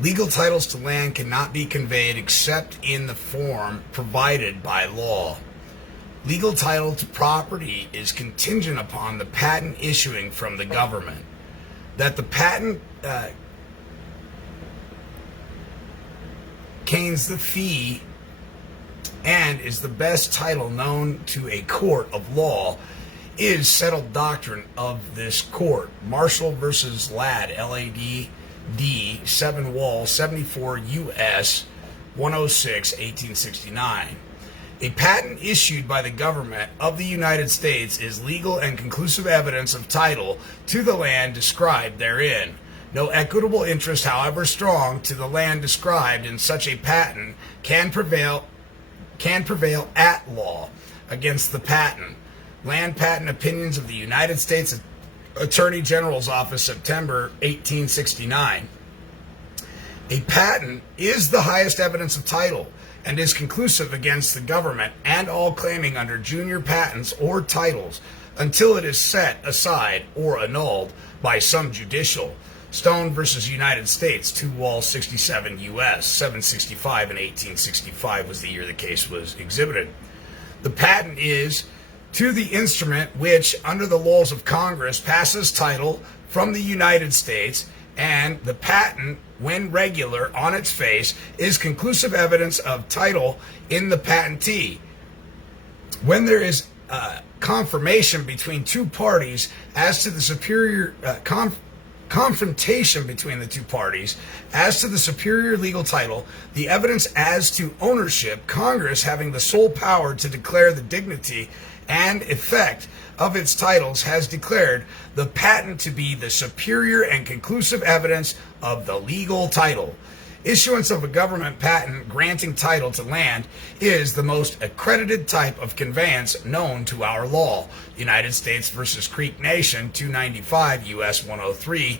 Legal titles to land cannot be conveyed except in the form provided by law. Legal title to property is contingent upon the patent issuing from the government. That the patent gains the fee and is the best title known to a court of law is settled doctrine of this court. Marshall versus Ladd, L.A.D.D. 7 Wall, 74 U.S. 106, 1869. A patent issued by the government of the United States is legal and conclusive evidence of title to the land described therein. No equitable interest, however strong, to the land described in such a patent can prevail at law against the patent. Land Patent Opinions of the United States Attorney General's Office, September 1869. A patent is the highest evidence of title and is conclusive against the government and all claiming under junior patents or titles until it is set aside or annulled by some judicial. Stone versus United States, 2 Wall 67 U.S. 765 and 1865 was the year the case was exhibited. The patent is to the instrument which, under the laws of Congress, passes title from the United States, and the patent, when regular on its face, is conclusive evidence of title in the patentee. When there is confirmation between two parties as to the superior confrontation between the two parties as to the superior legal title, the evidence as to ownership, Congress having the sole power to declare the dignity and effect of its titles, has declared the patent to be the superior and conclusive evidence of the legal title. Issuance of a government patent granting title to land is the most accredited type of conveyance known to our law. United States versus Creek Nation, 295 U.S. 103,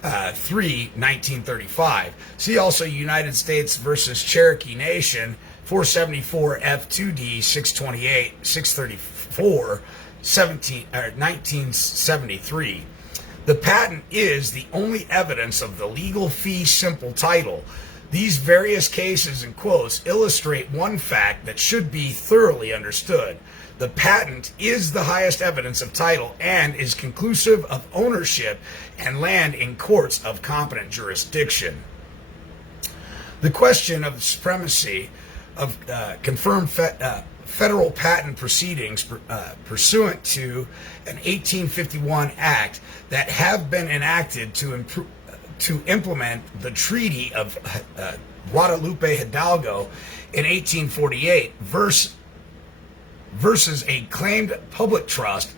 1935. See also United States versus Cherokee Nation, 474 F2D 628 634 1973. The patent is the only evidence of the legal fee simple title. These various cases and quotes illustrate one fact that should be thoroughly understood. The patent is the highest evidence of title and is conclusive of ownership and land in courts of competent jurisdiction. The question of the supremacy of confirmed federal patent proceedings pursuant to an 1851 act that have been enacted to implement the Treaty of Guadalupe, Hidalgo in 1848 versus a claimed public trust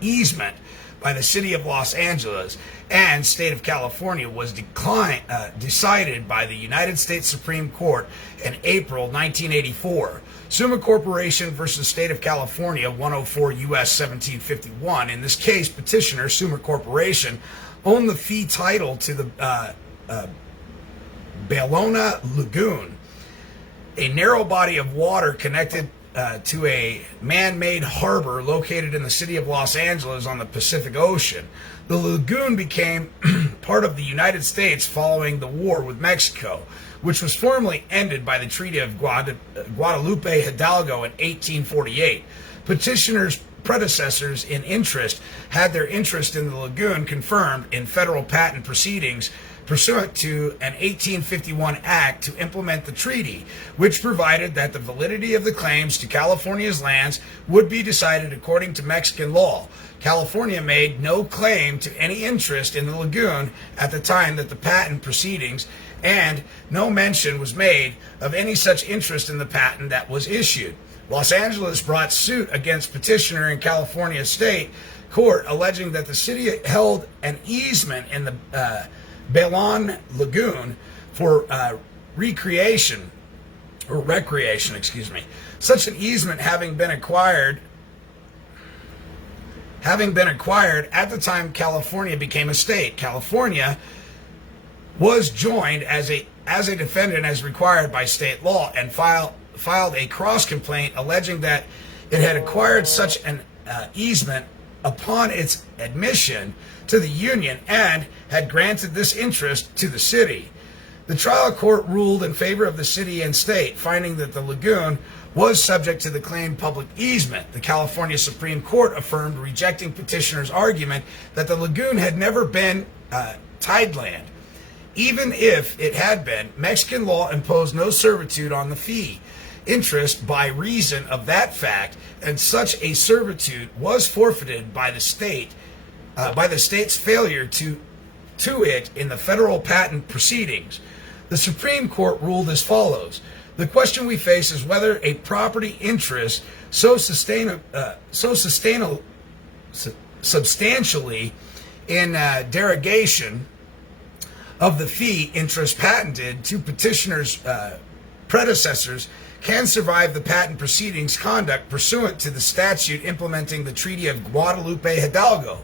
easement by the city of Los Angeles and state of California was decided by the United States Supreme Court in April 1984. Summa Corporation versus State of California, 104 U.S. 1751. In this case, petitioner, Summa Corporation, owned the fee title to the Bellona Lagoon, a narrow body of water connected to a man-made harbor located in the city of Los Angeles on the Pacific Ocean. The lagoon became part of the United States following the war with Mexico, which was formally ended by the Treaty of Guadalupe Hidalgo in 1848. Petitioners' predecessors in interest had their interest in the lagoon confirmed in federal patent proceedings pursuant to an 1851 act to implement the treaty, which provided that the validity of the claims to California's lands would be decided according to Mexican law. California made no claim to any interest in the lagoon at the time that the patent proceedings, and no mention was made of any such interest in the patent that was issued. Los Angeles brought suit against petitioner in California State Court, alleging that the city held an easement in the Bellon Lagoon for recreation. Such an easement having been acquired at the time California became a state. California was joined as a defendant as required by state law and filed a cross complaint alleging that it had acquired such an easement upon its admission to the Union and had granted this interest to the city. The trial court ruled in favor of the city and state, finding that the lagoon was subject to the claimed public easement. The California Supreme Court affirmed, rejecting petitioner's argument that the lagoon had never been tideland. Even if it had been, Mexican law imposed no servitude on the fee interest by reason of that fact, and such a servitude was forfeited by the state, by the state's failure to it in the federal patent proceedings. The Supreme Court ruled as follows. The question we face is whether a property interest substantially in derogation of the fee interest patented to petitioner's predecessors can survive the patent proceedings conduct pursuant to the statute implementing the Treaty of Guadalupe, Hidalgo.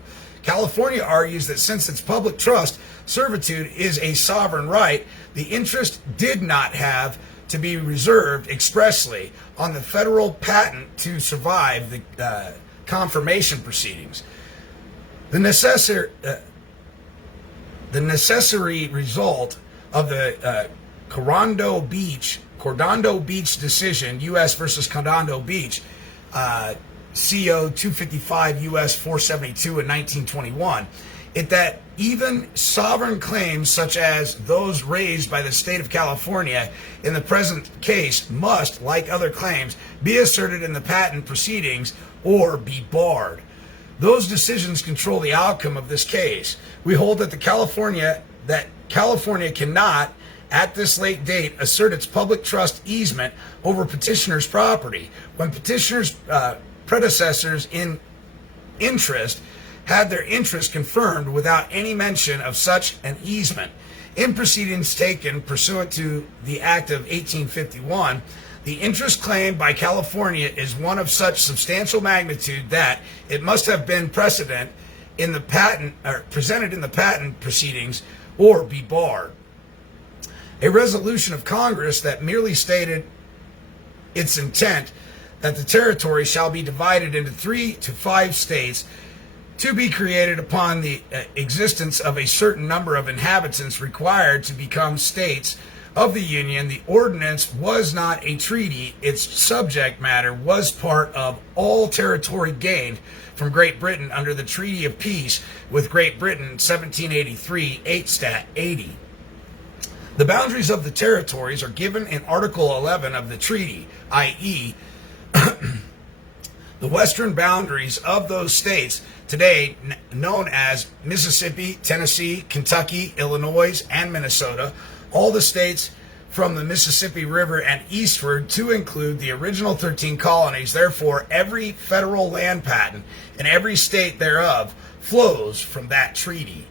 California argues that since its public trust, servitude is a sovereign right, the interest did not have to be reserved expressly on the federal patent to survive the confirmation proceedings. The necessary result of the Cordando Beach decision, U.S. versus Cordando Beach, CO 255 U.S. 472 in 1921, is that even sovereign claims such as those raised by the state of California in the present case must, like other claims, be asserted in the patent proceedings or be barred. Those decisions control the outcome of this case. We hold that California cannot, at this late date, assert its public trust easement over petitioner's property when petitioner's predecessors in interest had their interest confirmed without any mention of such an easement. In proceedings taken pursuant to the Act of 1851, the interest claimed by California is one of such substantial magnitude that it must have been presented in the patent proceedings or be barred. A resolution of Congress that merely stated its intent that the territory shall be divided into 3 to 5 states to be created upon the existence of a certain number of inhabitants required to become states of the Union. The ordinance was not a treaty. Its subject matter was part of all territory gained from Great Britain under the Treaty of Peace with Great Britain 1783, 8 Stat 80. The boundaries of the territories are given in Article 11 of the treaty, i.e., the western boundaries of those states today known as Mississippi, Tennessee, Kentucky, Illinois, and Minnesota, all the states from the Mississippi River and eastward to include the original 13 colonies. Therefore, every federal land patent in every state thereof flows from that treaty.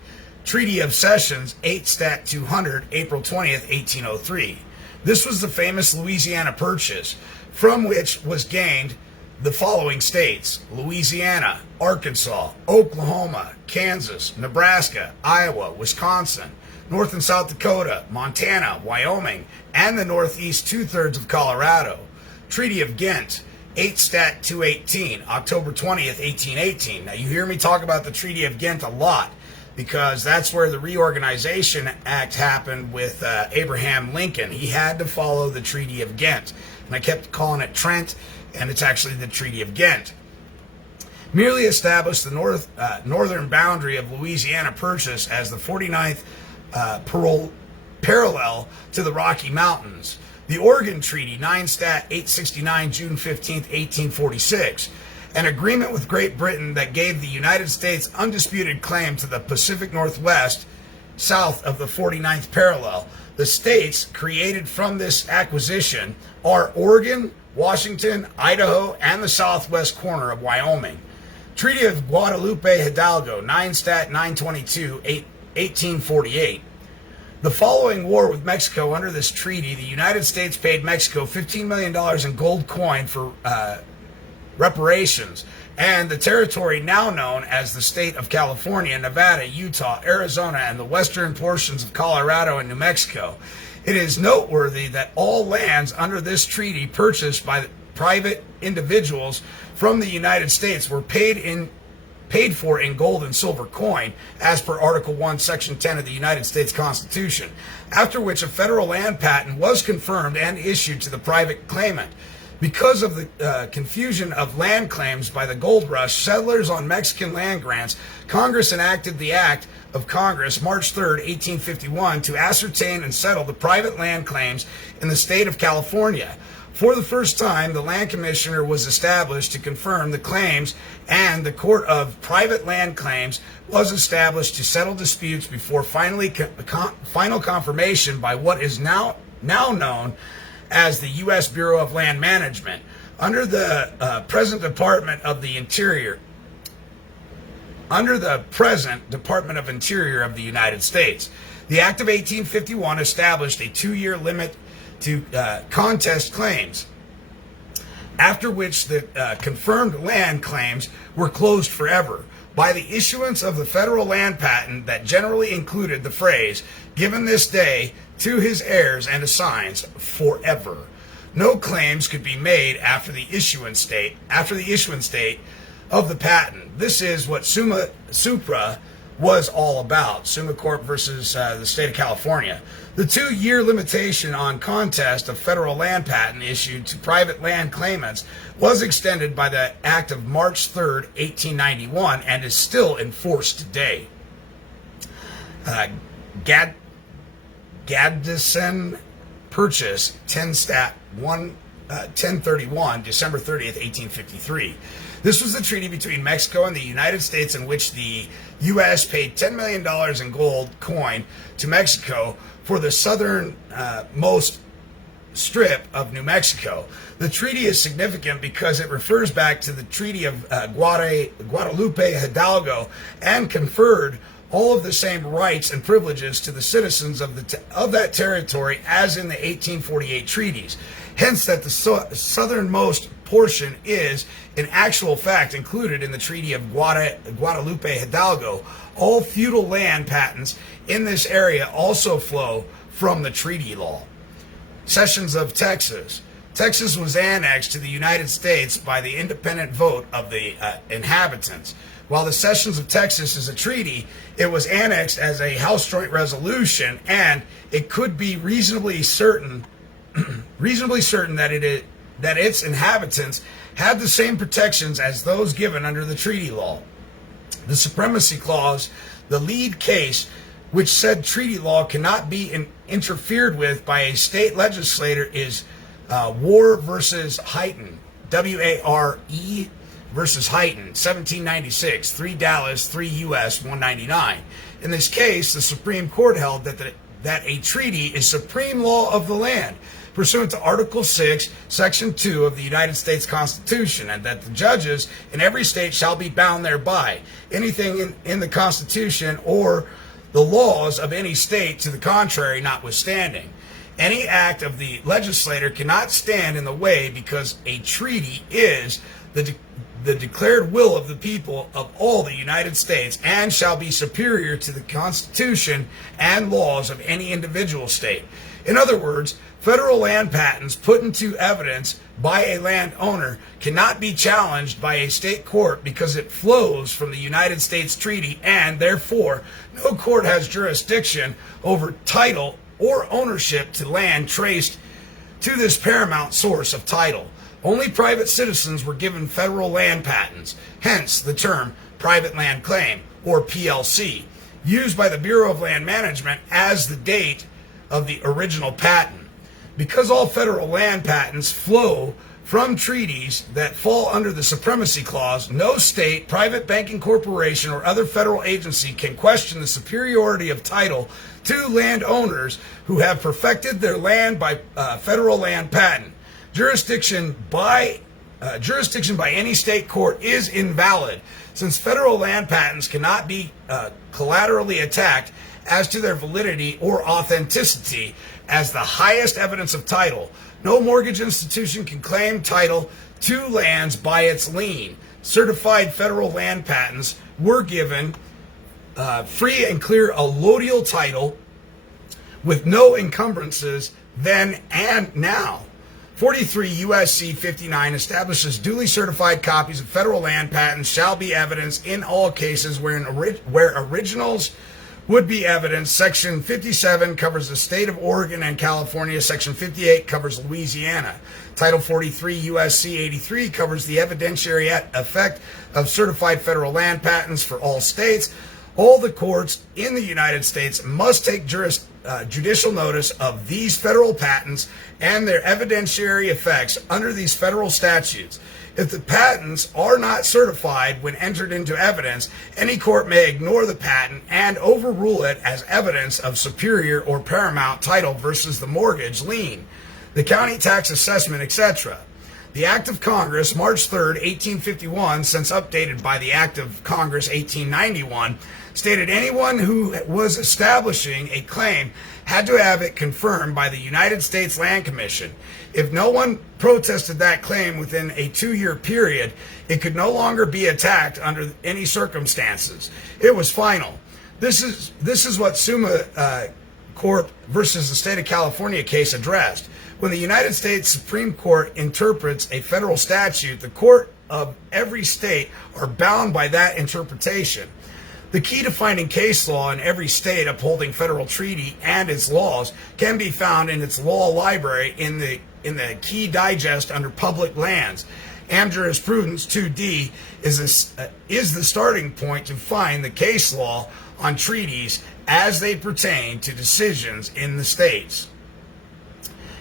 Treaty of Sessions, 8 Stat 200, April 20th, 1803. This was the famous Louisiana Purchase, from which was gained the following states: Louisiana, Arkansas, Oklahoma, Kansas, Nebraska, Iowa, Wisconsin, North and South Dakota, Montana, Wyoming, and the northeast 2/3 of Colorado. Treaty of Ghent, 8 Stat 218, October 20th, 1818. Now you hear me talk about the Treaty of Ghent a lot because that's where the Reorganization Act happened with Abraham Lincoln. He had to follow the Treaty of Ghent. And I kept calling it Trent, and it's actually the Treaty of Ghent. Merely established the northern boundary of Louisiana Purchase as the 49th parallel to the Rocky Mountains. The Oregon Treaty, 9 Stat 869, June 15th, 1846. An agreement with Great Britain that gave the United States undisputed claim to the Pacific Northwest south of the 49th parallel. The states created from this acquisition are Oregon, Washington, Idaho, and the southwest corner of Wyoming. Treaty of Guadalupe, Hidalgo, 9 Stat 922, 1848. The following war with Mexico, under this treaty, the United States paid Mexico $15 million in gold coin for reparations, and the territory now known as the state of California, Nevada, Utah, Arizona, and the western portions of Colorado and New Mexico. It is noteworthy that all lands under this treaty purchased by private individuals from the United States were paid paid for in gold and silver coin, as per Article 1, Section 10 of the United States Constitution, after which a federal land patent was confirmed and issued to the private claimant. Because of the confusion of land claims by the gold rush settlers on Mexican land grants, Congress enacted the Act of Congress, March 3, 1851, to ascertain and settle the private land claims in the state of California. For the first time, the Land Commissioner was established to confirm the claims, and the Court of Private Land Claims was established to settle disputes before final confirmation by what is now known as the U.S. Bureau of Land Management, under the present Department of the Interior. Under the present Department of Interior of the United States. The Act of 1851 established a 2-year limit to contest claims, after which the confirmed land claims were closed forever by the issuance of the federal land patent that generally included the phrase, "given this day to his heirs and assigns forever." No claims could be made after the issuance date of the patent. This is what Summa Supra was all about. Summa Corp versus the state of California. The 2-year limitation on contest of federal land patent issued to private land claimants was extended by the Act of March 3rd, 1891, and is still in force today. Gadsden Purchase, 10 Stat 1031, December 30th, 1853. This was the treaty between Mexico and the United States in which the U.S. paid $10 million in gold coin to Mexico for the southernmost strip of New Mexico. The treaty is significant because it refers back to the Treaty of Guadalupe, Hidalgo, and conferred all of the same rights and privileges to the citizens of that territory as in the 1848 treaties. Hence that the southernmost portion is, in actual fact, included in the Treaty of Guadalupe Hidalgo. All feudal land patents in this area also flow from the treaty law. Cessions of Texas. Texas was annexed to the United States by the independent vote of the inhabitants. While the Cessions of Texas is a treaty, it was annexed as a House Joint Resolution, and it could be reasonably certain that its inhabitants had the same protections as those given under the treaty law. The Supremacy Clause, the lead case, which said treaty law cannot be interfered with by a state legislator, is War versus Heighton, W-A-R-E versus Heighton, 1796, 3 Dallas, 3 U.S. 199. In this case, the Supreme Court held that a treaty is supreme law of the land, pursuant to Article 6, Section 2 of the United States Constitution, and that the judges in every state shall be bound thereby. Anything in the Constitution or the laws of any state to the contrary notwithstanding. Any act of the legislator cannot stand in the way, because a treaty is the declared will of the people of all the United States, and shall be superior to the Constitution and laws of any individual state. In other words, federal land patents put into evidence by a landowner cannot be challenged by a state court because it flows from the United States treaty, and therefore no court has jurisdiction over title or ownership to land traced to this paramount source of title. Only private citizens were given federal land patents, hence the term private land claim, or PLC, used by the Bureau of Land Management as the date of the original patent. Because all federal land patents flow from treaties that fall under the Supremacy Clause, no state, private banking corporation, or other federal agency can question the superiority of title to landowners who have perfected their land by federal land patent. Jurisdiction by any state court is invalid, since federal land patents cannot be collaterally attacked as to their validity or authenticity as the highest evidence of title. No mortgage institution can claim title to lands by its lien. Certified federal land patents were given free and clear allodial title with no encumbrances then and now. 43 U.S.C. 59 establishes duly certified copies of federal land patents shall be evidence in all cases where originals would be evidence. Section 57 covers the state of Oregon and California. Section 58 covers Louisiana. Title 43 U.S.C. 83 covers the evidentiary effect of certified federal land patents for all states. All the courts in the United States must take judicial notice of these federal patents and their evidentiary effects under these federal statutes. If the patents are not certified when entered into evidence, any court may ignore the patent and overrule it as evidence of superior or paramount title versus the mortgage, lien, the county tax assessment, etc. The Act of Congress, March 3rd, 1851, since updated by the Act of Congress, 1891, stated anyone who was establishing a claim had to have it confirmed by the United States Land Commission. If no one protested that claim within a 2-year period, it could no longer be attacked under any circumstances. It was final. This is what Summa Corp versus the state of California case addressed. When the United States Supreme Court interprets a federal statute, the court of every state are bound by that interpretation. The key to finding case law in every state upholding federal treaty and its laws can be found in its law library in the key digest under public lands. Am Jurisprudence 2D is the starting point to find the case law on treaties as they pertain to decisions in the states.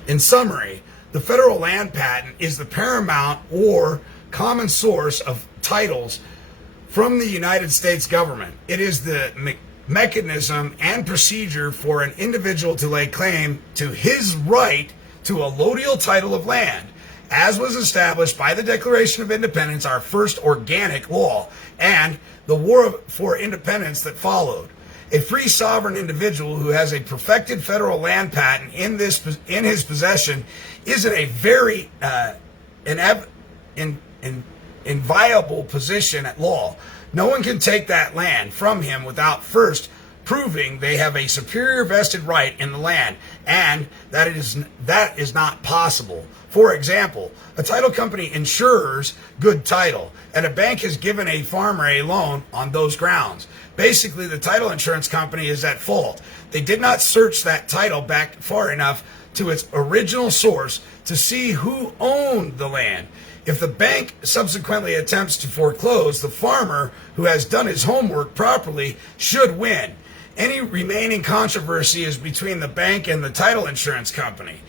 In summary, the federal land patent is the paramount or common source of titles from the United States government. It is the mechanism and procedure for an individual to lay claim to his right to a allodial title of land, as was established by the Declaration of Independence, our first organic law, and the War for Independence that followed. A free sovereign individual who has a perfected federal land patent in his possession is in a very inviolable position at law. No one can take that land from him without first proving they have a superior vested right in the land, and that is not possible. For example, a title company insures good title, and a bank has given a farmer a loan on those grounds. Basically, the title insurance company is at fault. They did not search that title back far enough to its original source to see who owned the land. If the bank subsequently attempts to foreclose, the farmer, who has done his homework properly, should win. Any remaining controversy is between the bank and the title insurance company.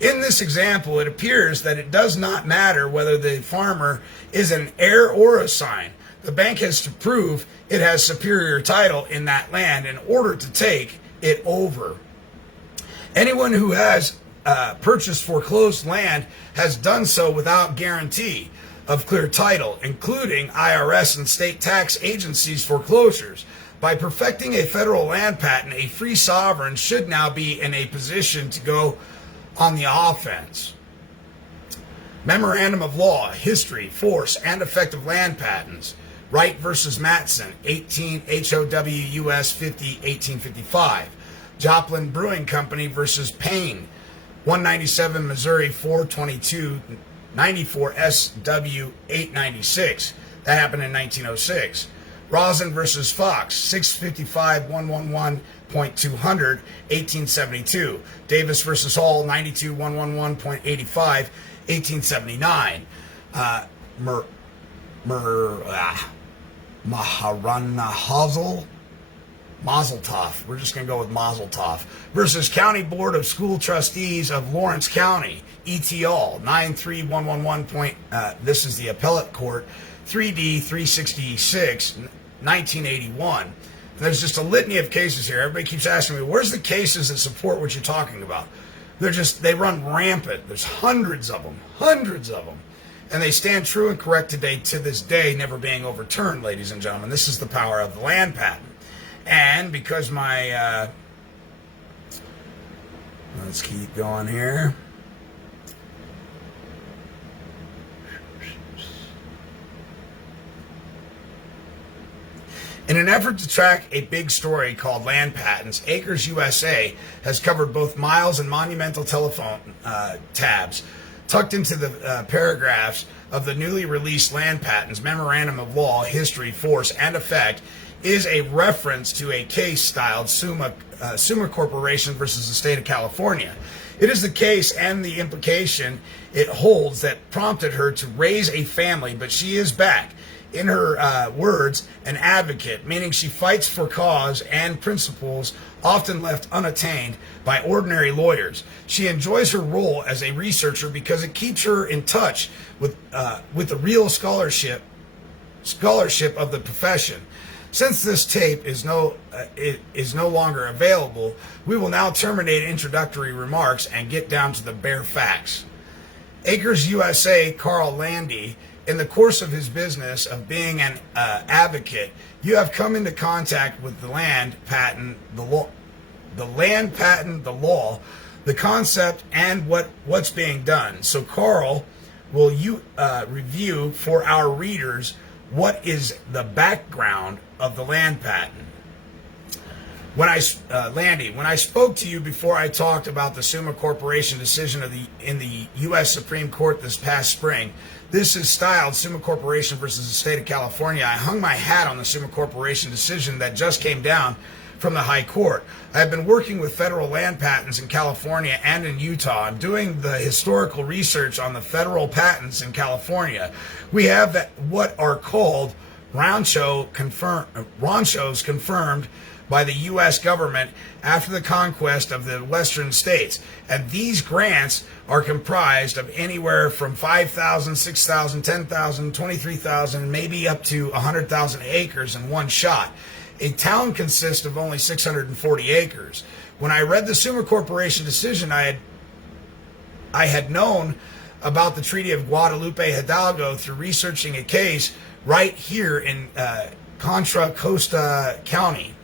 In this example, it appears that it does not matter whether the farmer is an heir or a sign. The bank has to prove it has superior title in that land in order to take it over. Anyone who has purchased foreclosed land has done so without guarantee of clear title, including IRS and state tax agencies' foreclosures. By perfecting a federal land patent, a free sovereign should now be in a position to go on the offense. Memorandum of Law, History, Force, and Effective Land Patents. Wright versus Matson, 18 HOW US 50, 1855. Joplin Brewing Company versus Payne, 197 Missouri 422 94 SW 896. That happened in 1906. Rosen versus Fox, 655 111.200 1872. Davis versus Hall, 92 111.85 1879. Maharana Hazel, Mazel Tov. We're just going to go with Mazel Tov. Versus County Board of School Trustees of Lawrence County, ETL, 93111. This is the appellate court, 3D 366, 1981. There's just a litany of cases here. Everybody keeps asking me, where's the cases that support what you're talking about? They run rampant. There's hundreds of them. And they stand true and correct today, to this day, never being overturned, ladies and gentlemen. This is the power of the land patent. And because my, let's keep going here. In an effort to track a big story called Land Patents, Acres USA has covered both miles and monumental telephone tabs. tucked into the paragraphs of the newly released Land Patents Memorandum of Law, History, Force, and Effect is a reference to a case styled Summa Corporation versus the state of California. It is the case and the implication it holds that prompted her to raise a family, but she is back. In her words, an advocate, meaning she fights for cause and principles often left unattained by ordinary lawyers. She enjoys her role as a researcher because it keeps her in touch with the real scholarship of the profession. Since this tape is no longer available, we will now terminate introductory remarks and get down to the bare facts. Acres USA Carl Landy, in the course of his business of being an advocate, you have come into contact with the land patent, the law, the concept, and what's being done. So, Carl, will you review for our readers what is the background of the land patent? Landy, when I spoke to you before I talked about the Summa Corporation decision in the U.S. Supreme Court this past spring, this is styled Summa Corporation versus the state of California. I hung my hat on the Summa Corporation decision that just came down from the High Court. I have been working with federal land patents in California and in Utah. I'm doing the historical research on the federal patents in California. We have what are called ranchos confirmed by the U.S. government after the conquest of the western states. And these grants are comprised of anywhere from 5,000, 6,000, 10,000, 23,000, maybe up to 100,000 acres in one shot. A town consists of only 640 acres. When I read the Summa Corporation decision, I had known about the Treaty of Guadalupe, Hidalgo through researching a case right here in Contra Costa County.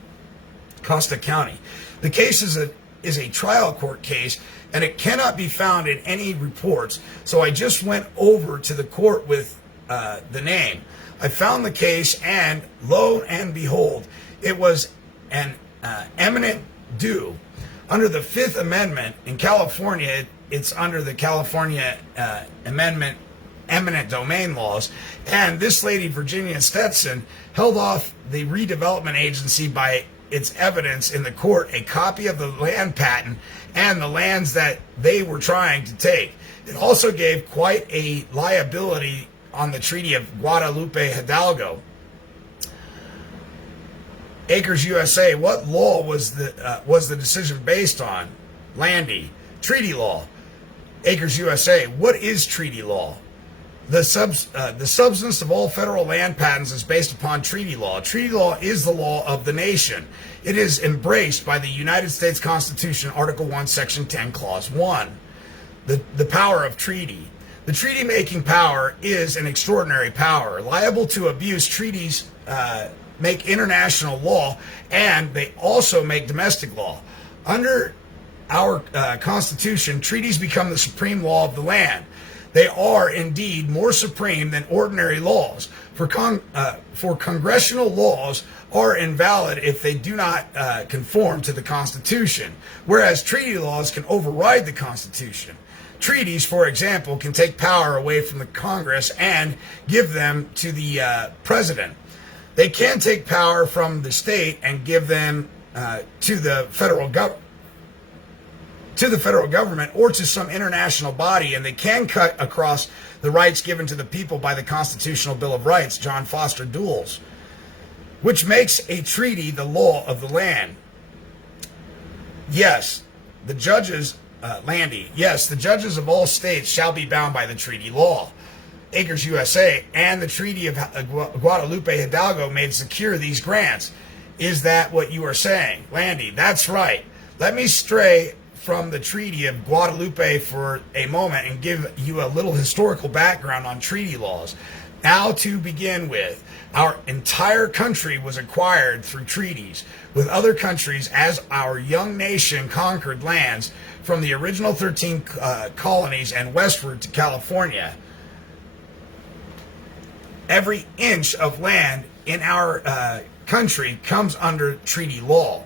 The case is a trial court case, and it cannot be found in any reports. So I just went over to the court with the name. I found the case, and lo and behold, it was an eminent due. Under the Fifth Amendment in California, it's under the California Amendment eminent domain laws, and this lady, Virginia Stetson, held off the redevelopment agency by its evidence in the court a copy of the land patent and the lands that they were trying to take. It also gave quite a liability on the Treaty of Guadalupe, Hidalgo. Acres USA, what law was the decision based on? Landy, treaty law. Acres USA, what is treaty law? The substance of all federal land patents is based upon treaty law. Treaty law is the law of the nation. It is embraced by the United States Constitution, Article 1, Section 10, Clause 1. The power of treaty. The treaty-making power is an extraordinary power. Liable to abuse, treaties make international law, and they also make domestic law. Under our Constitution, treaties become the supreme law of the land. They are indeed more supreme than ordinary laws. For congressional laws are invalid if they do not conform to the Constitution, whereas treaty laws can override the Constitution. Treaties, for example, can take power away from the Congress and give them to the president. They can take power from the state and give them to the federal government. Or to some international body, and they can cut across the rights given to the people by the Constitutional Bill of Rights, John Foster Dull's, which makes a treaty the law of the land. Yes, the judges, Landy, yes, the judges of all states shall be bound by the treaty law. Acres USA and the Treaty of Guadalupe Hidalgo made secure these grants. Is that what you are saying? Landy, that's right. Let me stray from the Treaty of Guadalupe for a moment and give you a little historical background on treaty laws. Now, to begin with, our entire country was acquired through treaties with other countries as our young nation conquered lands from the original 13 colonies and westward to California. Every inch of land in our country comes under treaty law.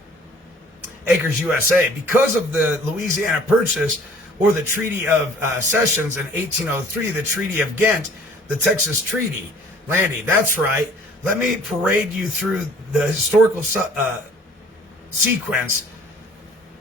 Acres USA, because of the Louisiana Purchase, or the Treaty of Sessions in 1803, the Treaty of Ghent, the Texas Treaty. Landy, that's right. Let me parade you through the historical sequence.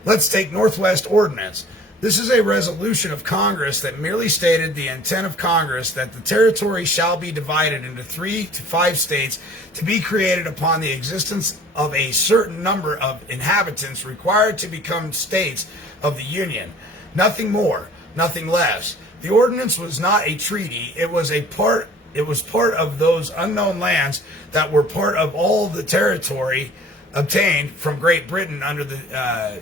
Let's take Northwest Ordinance. This is a resolution of Congress that merely stated the intent of Congress that the territory shall be divided into 3 to 5 states to be created upon the existence of a certain number of inhabitants required to become states of the Union. Nothing more, nothing less. The ordinance was not a treaty. It was part of those unknown lands that were part of all the territory obtained from Great Britain under the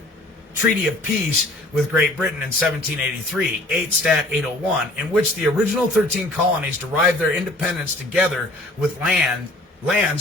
Treaty of Peace with Great Britain in 1783, 8 Stat 801, in which the original 13 colonies derived their independence together with lands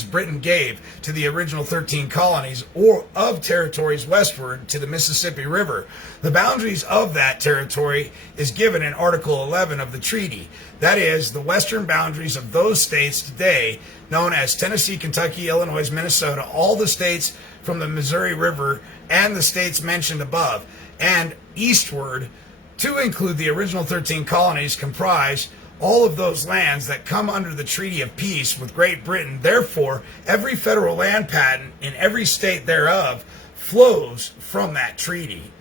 Britain gave to the original 13 colonies or of territories westward to the Mississippi River. The boundaries of that territory is given in Article 11 of the treaty. That is, the western boundaries of those states today, known as Tennessee, Kentucky, Illinois, Minnesota, all the states from the Missouri River and the states mentioned above, and eastward, to include the original 13 colonies, comprise all of those lands that come under the Treaty of Peace with Great Britain. Therefore, every federal land patent in every state thereof flows from that treaty.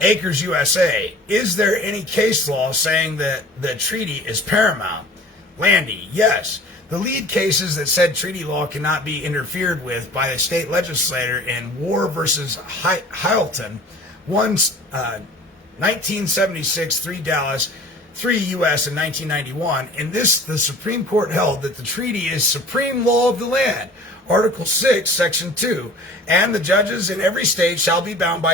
Acres USA. Is there any case law saying that the treaty is paramount? Landy. Yes. The lead cases that said treaty law cannot be interfered with by the state legislature in War versus Hylton, 1976, 3 Dallas, 3 U.S. in 1991. In this, the Supreme Court held that the treaty is supreme law of the land, Article 6, Section 2, and the judges in every state shall be bound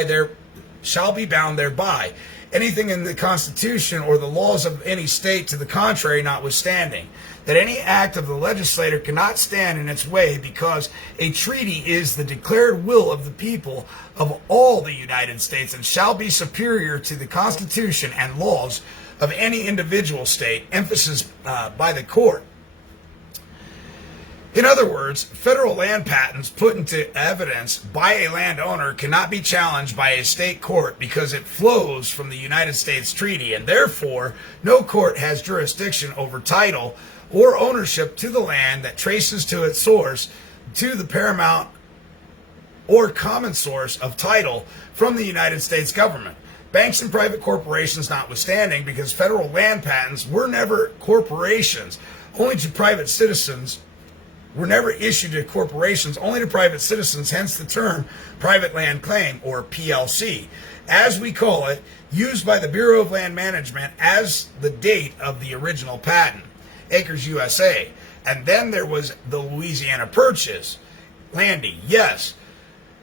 thereby. Anything in the Constitution or the laws of any state to the contrary notwithstanding, that any act of the legislature cannot stand in its way, because a treaty is the declared will of the people of all the United States and shall be superior to the Constitution and laws of any individual state. Emphasis by the court. In other words, federal land patents put into evidence by a landowner cannot be challenged by a state court because it flows from the United States treaty, and therefore no court has jurisdiction over title or ownership to the land that traces to its source to the paramount or common source of title from the United States government. Banks and private corporations notwithstanding, because federal land patents were never corporations, only to private citizens, were never issued to corporations, only to private citizens, hence the term private land claim, or PLC, as we call it, used by the Bureau of Land Management as the date of the original patent. Acres USA. And then there was the Louisiana Purchase. Landy, yes.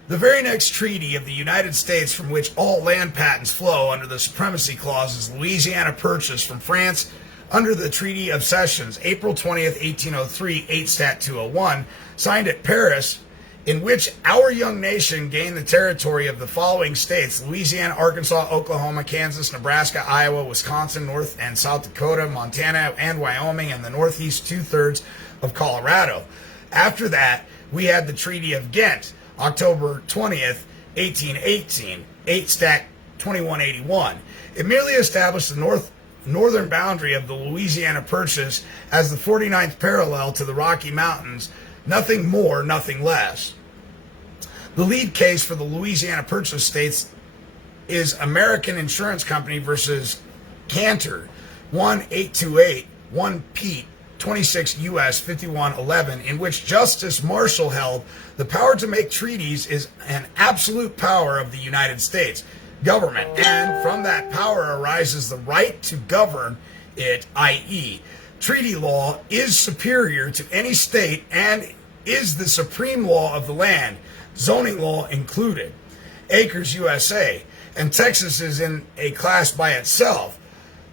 The very next treaty of the United States from which all land patents flow under the Supremacy Clause is Louisiana Purchase from France under the Treaty of Sessions, April 20th, 1803, 8 Stat 201, signed at Paris, in which our young nation gained the territory of the following states: Louisiana, Arkansas, Oklahoma, Kansas, Nebraska, Iowa, Wisconsin, North and South Dakota, Montana, and Wyoming, and the northeast 2/3 of Colorado. After that, we had the Treaty of Ghent, October 20th, 1818, 8 Stat 2181. It merely established the northern boundary of the Louisiana Purchase as the 49th parallel to the Rocky Mountains. Nothing more, nothing less. The lead case for the Louisiana Purchase states is American Insurance Company versus Cantor, 1-828, 1 Pete, 26 U.S. 5111, in which Justice Marshall held the power to make treaties is an absolute power of the United States government, and from that power arises the right to govern it, i.e., treaty law is superior to any state and is the supreme law of the land, zoning law included. Acres USA. And Texas is in a class by itself.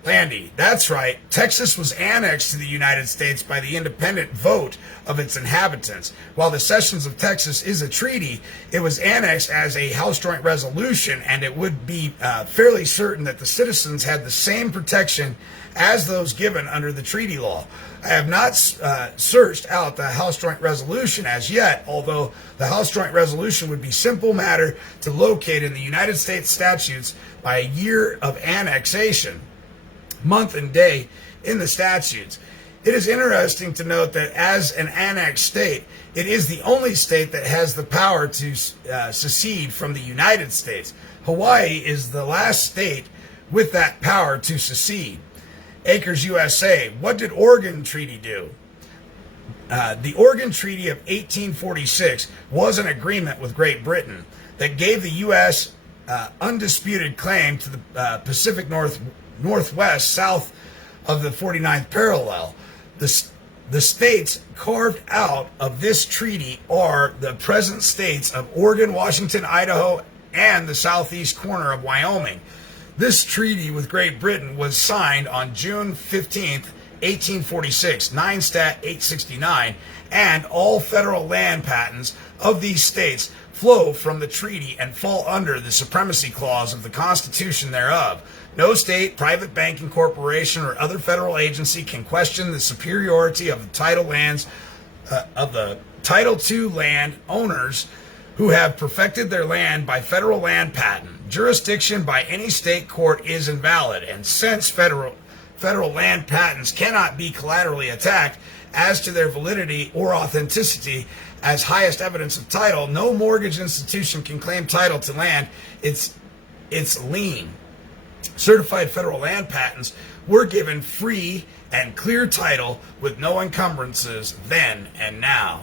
Landy, that's right. Texas was annexed to the United States by the independent vote of its inhabitants. While the Cessions of Texas is a treaty, it was annexed as a House Joint Resolution, and it would be fairly certain that the citizens had the same protection as those given under the treaty law. I have not searched out the House Joint Resolution as yet, although the House Joint Resolution would be simple matter to locate in the United States statutes by a year of annexation, month and day in the statutes. It is interesting to note that as an annexed state, it is the only state that has the power to secede from the United States. Hawaii is the last state with that power to secede. Acres USA, what did Oregon Treaty do? The Oregon Treaty of 1846 was an agreement with Great Britain that gave the U.S. Undisputed claim to the Pacific Northwest south of the 49th parallel. The states carved out of this treaty are the present states of Oregon, Washington, Idaho, and the southeast corner of Wyoming. This treaty with Great Britain was signed on June 15th, 1846, 9 Stat 869, and all federal land patents of these states flow from the treaty and fall under the supremacy clause of the Constitution thereof. No state, private banking corporation, or other federal agency can question the superiority of the Title II land owners who have perfected their land by federal land patent. Jurisdiction by any state court is invalid, and since federal land patents cannot be collaterally attacked as to their validity or authenticity as highest evidence of title, no mortgage institution can claim title to land. It's lien. Certified federal land patents were given free and clear title with no encumbrances then and now.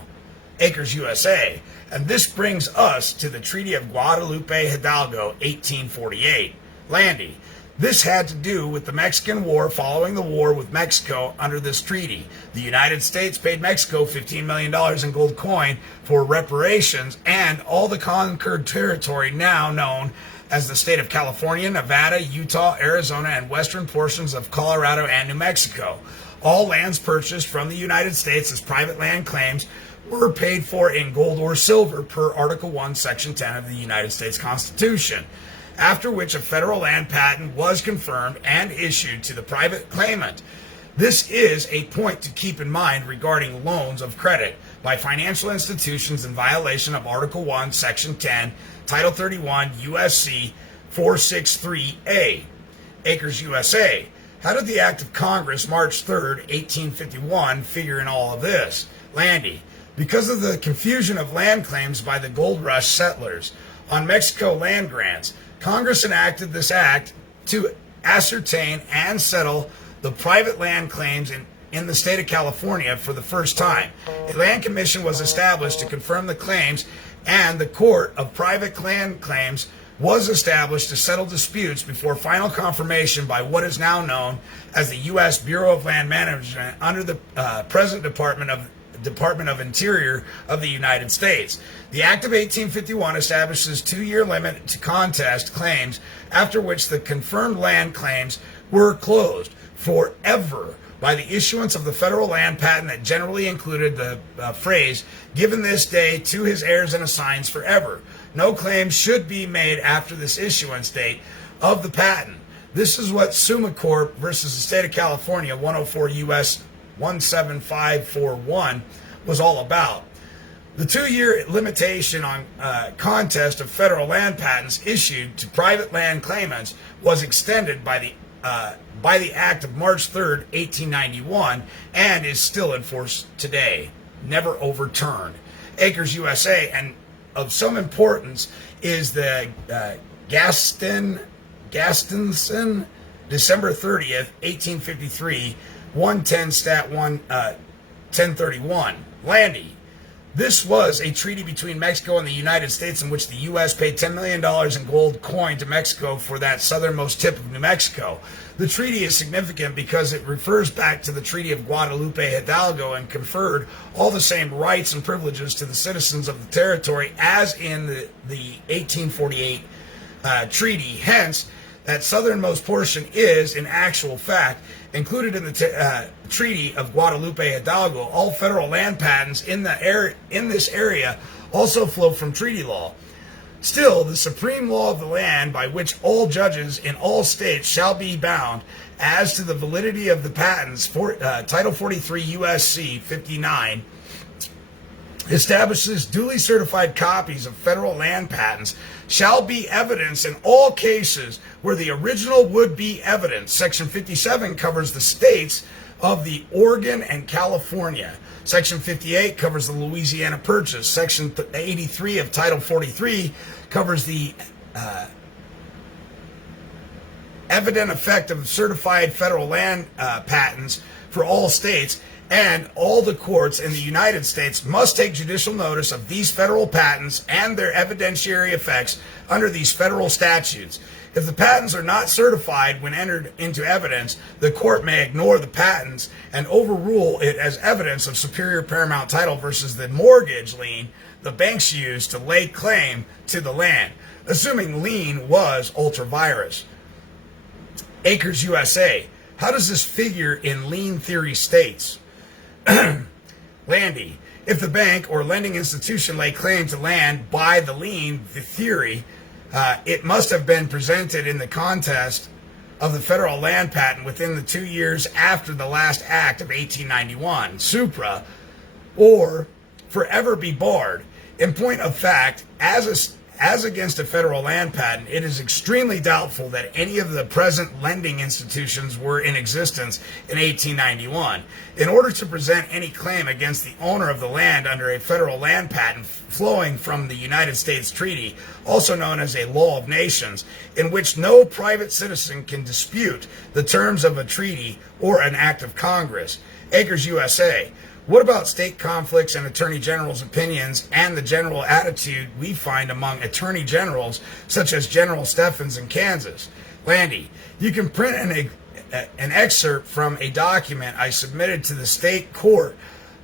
Acres USA. And this brings us to the Treaty of Guadalupe, Hidalgo, 1848. Landy. This had to do with the Mexican War following the war with Mexico under this treaty. The United States paid Mexico $15 million in gold coin for reparations and all the conquered territory now known as the state of California, Nevada, Utah, Arizona, and western portions of Colorado and New Mexico. All lands purchased from the United States as private land claims were paid for in gold or silver per Article 1, Section 10 of the United States Constitution, after which a federal land patent was confirmed and issued to the private claimant. This is a point to keep in mind regarding loans of credit by financial institutions in violation of Article 1, Section 10, Title 31, USC 463A. Acres USA. How did the Act of Congress, March 3rd, 1851, figure in all of this? Landy. Because of the confusion of land claims by the gold rush settlers on Mexico land grants, Congress enacted this act to ascertain and settle the private land claims in the state of California for the first time. A land commission was established to confirm the claims, and the Court of Private Land Claims was established to settle disputes before final confirmation by what is now known as the U.S. Bureau of Land Management under the present Department of Interior of the United States. The Act of 1851 establishes a 2-year limit to contest claims, after which the confirmed land claims were closed forever by the issuance of the federal land patent that generally included the phrase, given this day to his heirs and assigns forever. No claims should be made after this issuance date of the patent. This is what Summa Corp versus the State of California 104 U.S. 17541 was all about. The 2-year limitation on contest of federal land patents issued to private land claimants was extended by the Act of March 3rd, 1891, and is still in force today, never overturned. Acres USA, and of some importance is the Gastonson, December 30th, 1853, 110 Stat 1, 1031. Landy. This was a treaty between Mexico and the United States in which the U.S. paid $10 million in gold coin to Mexico for that southernmost tip of New Mexico. The treaty is significant because it refers back to the Treaty of Guadalupe, Hidalgo, and conferred all the same rights and privileges to the citizens of the territory as in the 1848 treaty. Hence, that southernmost portion is, in actual fact, included in the Treaty of Guadalupe, Hidalgo. All federal land patents in this area also flow from treaty law. Still, the supreme law of the land by which all judges in all states shall be bound as to the validity of the patents, Title 43 U.S.C. 59, establishes duly certified copies of federal land patents shall be evidence in all cases where the original would be evidence. Section 57 covers the states of the Oregon and California. Section 58 covers the Louisiana Purchase. Section 83 of Title 43 covers the evident effect of certified federal land patents for all states, and all the courts in the United States must take judicial notice of these federal patents and their evidentiary effects under these federal statutes. If the patents are not certified when entered into evidence, the court may ignore the patents and overrule it as evidence of superior paramount title versus the mortgage lien the banks used to lay claim to the land, assuming lien was ultra vires. Acres USA. How does this figure in lien theory states? Landy. If the bank or lending institution lay claim to land by the lien, the theory, it must have been presented in the contest of the federal land patent within the 2 years after the last act of 1891, supra, or forever be barred. In point of fact, as against a federal land patent, it is extremely doubtful that any of the present lending institutions were in existence in 1891. In order to present any claim against the owner of the land under a federal land patent flowing from the United States Treaty, also known as a law of nations, in which no private citizen can dispute the terms of a treaty or an act of Congress. Acres USA. What about state conflicts and attorney generals' opinions and the general attitude we find among attorney generals, such as General Stephens in Kansas? Landy, you can print an excerpt from a document I submitted to the state court,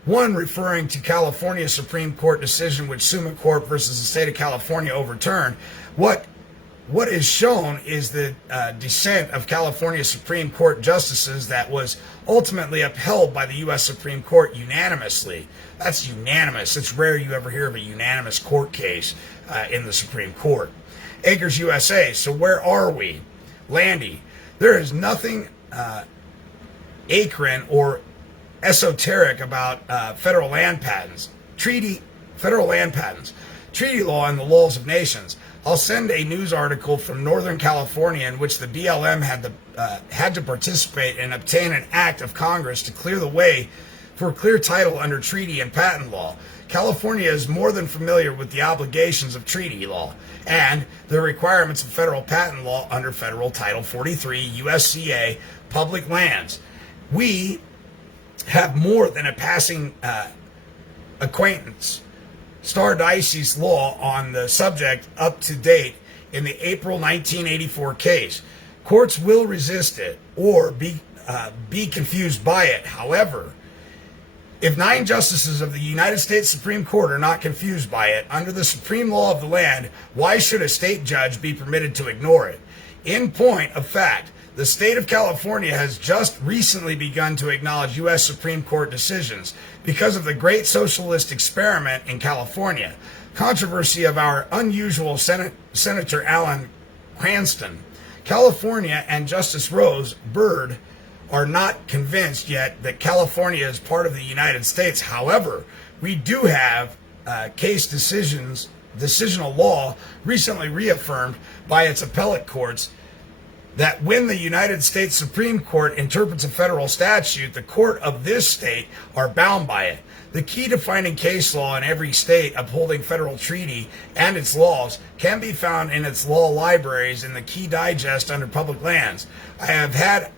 one referring to California Supreme Court decision which Summa Corp versus the state of California overturned. What is shown is the dissent of California Supreme Court justices that was ultimately upheld by the U.S. Supreme Court unanimously. That's unanimous. It's rare you ever hear of a unanimous court case in the Supreme Court. Acres USA. So where are we? Landy, there is nothing acrin or esoteric about federal land patents. Federal land patents. Treaty law and the laws of nations. I'll send a news article from Northern California in which the BLM had to participate and obtain an act of Congress to clear the way for clear title under treaty and patent law. California is more than familiar with the obligations of treaty law and the requirements of federal patent law under federal Title 43 USCA public lands. We have more than a passing acquaintance. Stare decisis law on the subject up to date in the April 1984 case. Courts will resist it or be confused by it. However, if 9 justices of the United States Supreme Court are not confused by it, under the supreme law of the land, why should a state judge be permitted to ignore it? In point of fact, the state of California has just recently begun to acknowledge U.S. Supreme Court decisions because of the great socialist experiment in California. Controversy of our unusual Senator Alan Cranston. California and Justice Rose Bird are not convinced yet that California is part of the United States. However, we do have decisional law recently reaffirmed by its appellate courts that when the United States Supreme Court interprets a federal statute, the court of this state are bound by it. The key to finding case law in every state upholding federal treaty and its laws can be found in its law libraries in the key digest under public lands. I have had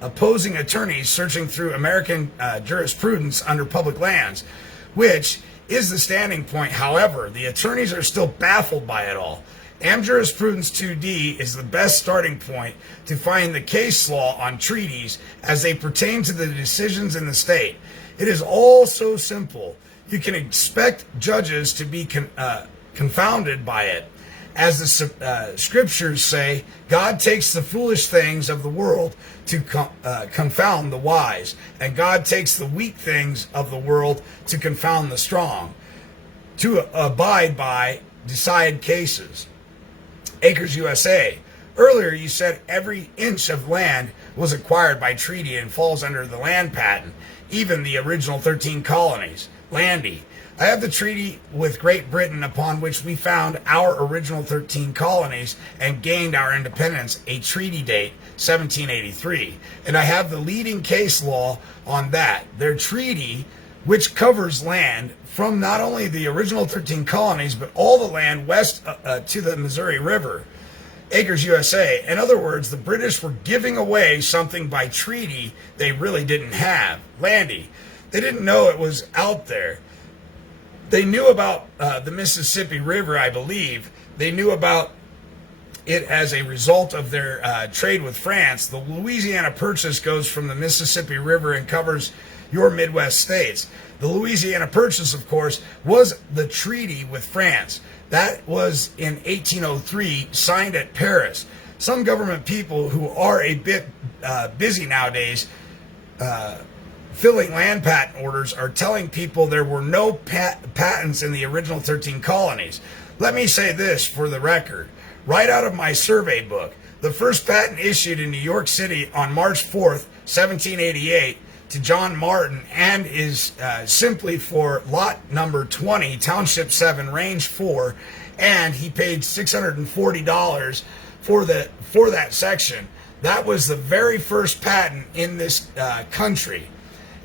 opposing attorneys searching through American jurisprudence under public lands, which is the standing point. However, the attorneys are still baffled by it all. Am Jurisprudence 2D is the best starting point to find the case law on treaties as they pertain to the decisions in the state. It is all so simple. You can expect judges to be confounded by it, As the scriptures say, God takes the foolish things of the world to confound the wise, and God takes the weak things of the world to confound the strong, to abide by decide cases. Acres USA. Earlier you said every inch of land was acquired by treaty and falls under the land patent, even the original 13 colonies. Landy. I have the treaty with Great Britain upon which we found our original 13 colonies and gained our independence, a treaty date 1783. And I have the leading case law on that. Their treaty, which covers land from not only the original 13 colonies, but all the land west to the Missouri River. Acres USA. In other words, the British were giving away something by treaty they really didn't have. Landy. They didn't know it was out there. They knew about the Mississippi River, I believe. They knew about it as a result of their trade with France. The Louisiana Purchase goes from the Mississippi River and covers your Midwest states. The Louisiana Purchase, of course, was the treaty with France. That was in 1803, signed at Paris. Some government people who are a bit busy nowadays filling land patent orders are telling people there were no patents in the original 13 colonies. Let me say this for the record. Right out of my survey book, the first patent issued in New York City on March 4th, 1788 to John Martin and is simply for lot number 20, Township 7, Range 4, and he paid $640 for that section. That was the very first patent in this country.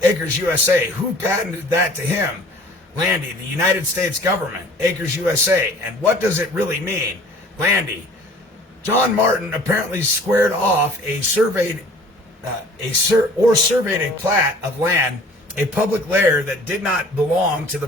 Acres USA. Who patented that to him? Landy, the United States government. Acres USA. And what does it really mean? Landy. John Martin apparently squared off a surveyed plat of land, a public lair that did not belong to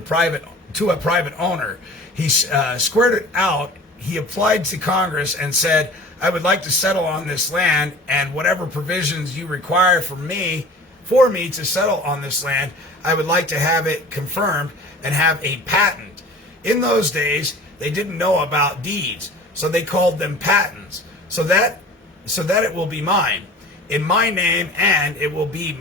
a private owner. He squared it out. He applied to Congress and said, I would like to settle on this land, and whatever provisions you require for me to settle on this land, I would like to have it confirmed and have a patent. In those days, they didn't know about deeds, so they called them patents. So that it will be mine, in my name, and it will be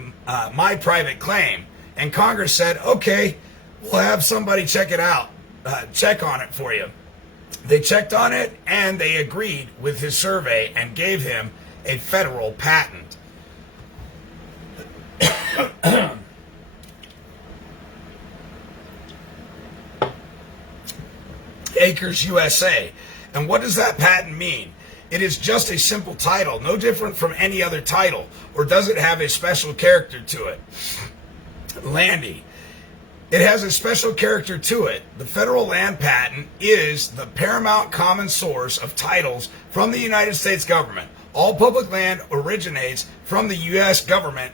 my private claim. And Congress said, okay, we'll have somebody check it out, check on it for you. They checked on it, and they agreed with his survey and gave him a federal patent. Acres USA. And what does that patent mean? It is just a simple title, no different from any other title. Or does it have a special character to it? Landy. It has a special character to it. The federal land patent is the paramount common source of titles from the United States government. All public land originates from the U.S. government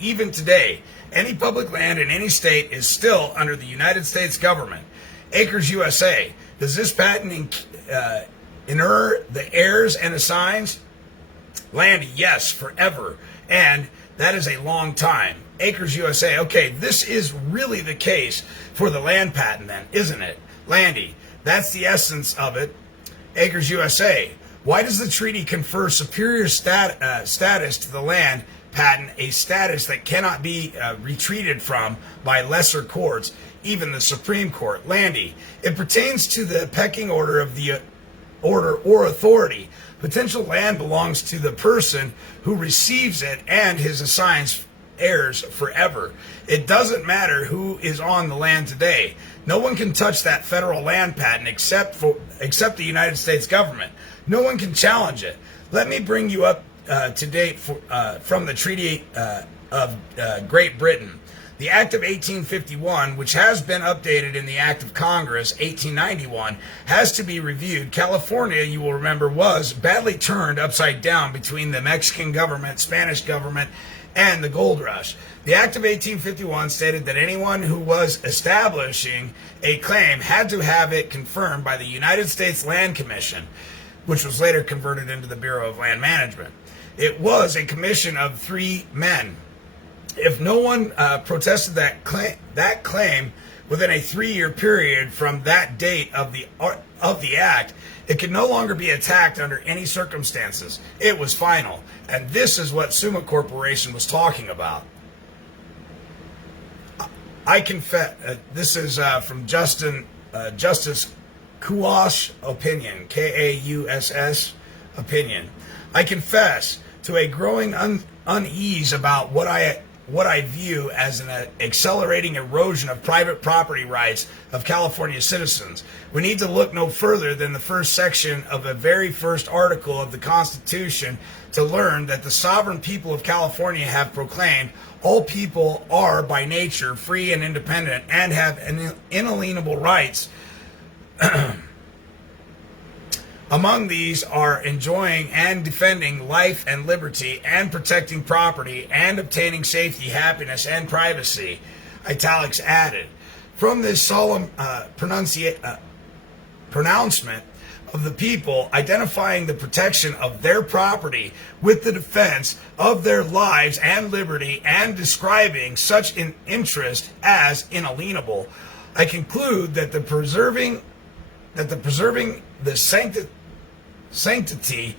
even today. Any public land in any state is still under the United States government. Acres USA. Does this patent inure the heirs and assigns? Landy, yes, forever. And that is a long time. Acres USA. Okay, this is really the case for the land patent then, isn't it? Landy, that's the essence of it. Acres USA. Why does the treaty confer superior status to the land patent, a status that cannot be retreated from by lesser courts, even the Supreme Court? Landy, it pertains to the pecking order of the order or authority. Potential land belongs to the person who receives it and his assigns heirs forever. It doesn't matter who is on the land today. No one can touch that federal land patent except the United States government. No one can challenge it. Let me bring you up to date from the Treaty of Great Britain. The Act of 1851, which has been updated in the Act of Congress 1891, has to be reviewed. California, you will remember, was badly turned upside down between the Mexican government, Spanish government, and the gold rush. The Act of 1851 stated that anyone who was establishing a claim had to have it confirmed by the United States Land Commission, which was later converted into the Bureau of Land Management. It was a commission of 3 men. If no one protested that claim within a 3-year period from that date of the act, it can no longer be attacked under any circumstances. It was final. And this is what Summa Corporation was talking about. I confess, this is from Justice Kuash opinion, Kauss opinion. I confess to a growing unease about what I view as an accelerating erosion of private property rights of California citizens. We need to look no further than the first section of the very first article of the Constitution to learn that the sovereign people of California have proclaimed all people are by nature free and independent and have inalienable rights. Among these are enjoying and defending life and liberty and protecting property and obtaining safety, happiness, and privacy. Italics added. From this solemn pronouncement of the people identifying the protection of their property with the defense of their lives and liberty and describing such an interest as inalienable, I conclude that the preserving the sanctity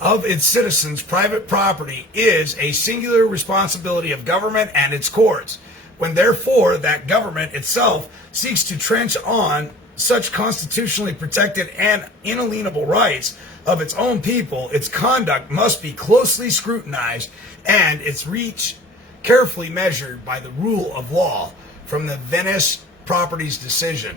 of its citizens' private property is a singular responsibility of government and its courts. When therefore that government itself seeks to trench on such constitutionally protected and inalienable rights of its own people, its conduct must be closely scrutinized and its reach carefully measured by the rule of law. From the Venice Properties decision.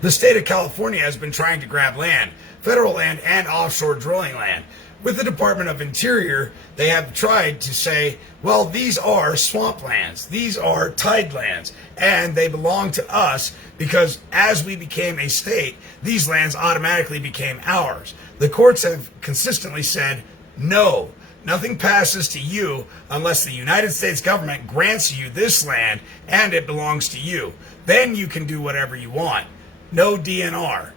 The state of California has been trying to grab land, federal land and offshore drilling land. With the Department of Interior, they have tried to say, well, these are swamplands, these are tidelands, and they belong to us because as we became a state, these lands automatically became ours. The courts have consistently said, no, nothing passes to you unless the United States government grants you this land and it belongs to you. Then you can do whatever you want. No DNR.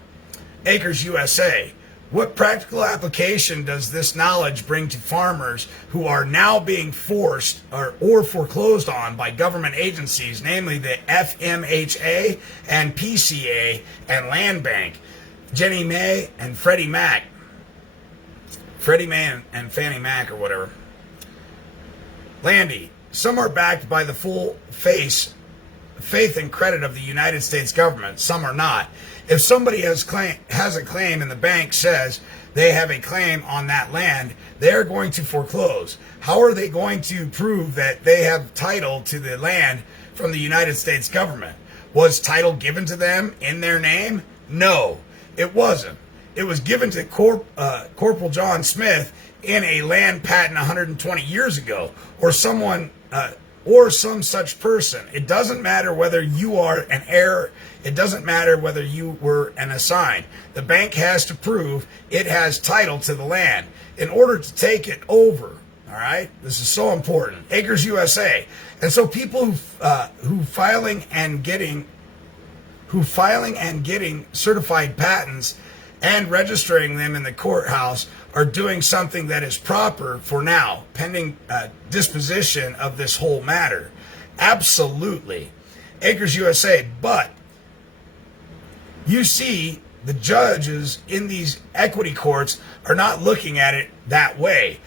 Acres USA. What practical application does this knowledge bring to farmers who are now being forced or foreclosed on by government agencies, namely the FMHA and PCA and Land Bank, Jenny Mae and Freddie Mac? Freddie Mae and Fannie Mac or whatever. Landy. Some are backed by the full faith and credit of the United States government. Some are not. If somebody has a claim and the bank says they have a claim on that land, they are going to foreclose. How are they going to prove that they have title to the land from the United States government? Was title given to them in their name? No, it wasn't. It was given to Corporal John Smith in a land patent 120 years ago, or someone or some such person. It doesn't matter whether you are an heir. It doesn't matter whether you were an assigned. The bank has to prove it has title to the land in order to take it over. All right? This is so important. Acres USA. And so people who filing and getting certified patents and registering them in the courthouse are doing something that is proper for now, pending disposition of this whole matter. Absolutely. Acres USA. But you see, the judges in these equity courts are not looking at it that way.